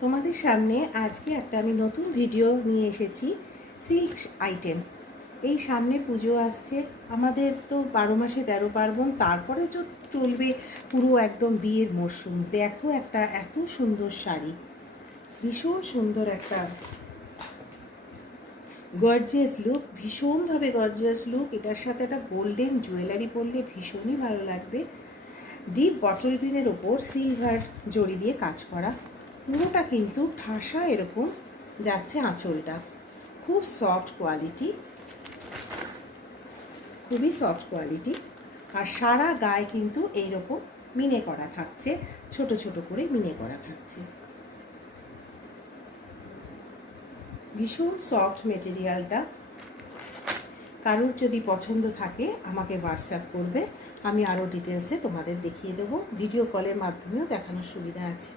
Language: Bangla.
তোমাদের সামনে আজকে একটা আমি নতুন ভিডিও নিয়ে এসেছি সিল্ক আইটেম। এই সামনে পুজো আসছে, আমাদের তো 12 মাসে 13 পার্বণ, তারপরে চলবে পুরো একদম বিয়ের মরশুম। দেখো একটা এত সুন্দর শাড়ি, ভীষণ সুন্দর একটা গর্জিয়াস লুক, ভীষণভাবে গর্জিয়াস লুক। এটার সাথে একটা গোল্ডেন জুয়েলারি পরলে ভীষণই ভালো লাগবে। ডিপ বটল গ্রিনের ওপর সিলভার জড়ি দিয়ে কাজ করা, পুরোটা কিন্তু ঠাসা এরকম যাচ্ছে আঁচলটা। খুব সফট কোয়ালিটি, খুবই সফট কোয়ালিটি। আর সারা গায়ে কিন্তু এইরকম মিনে করা থাকছে, ছোট ছোট করে মিনে করা থাকছে। ভীষণ সফট মেটেরিয়ালটা। কারোর যদি পছন্দ থাকে আমাকে হোয়াটসঅ্যাপ করবে, আমি আরও ডিটেলসে তোমাদের দেখিয়ে দেবো। ভিডিও কলের মাধ্যমেও দেখানোর সুবিধা আছে।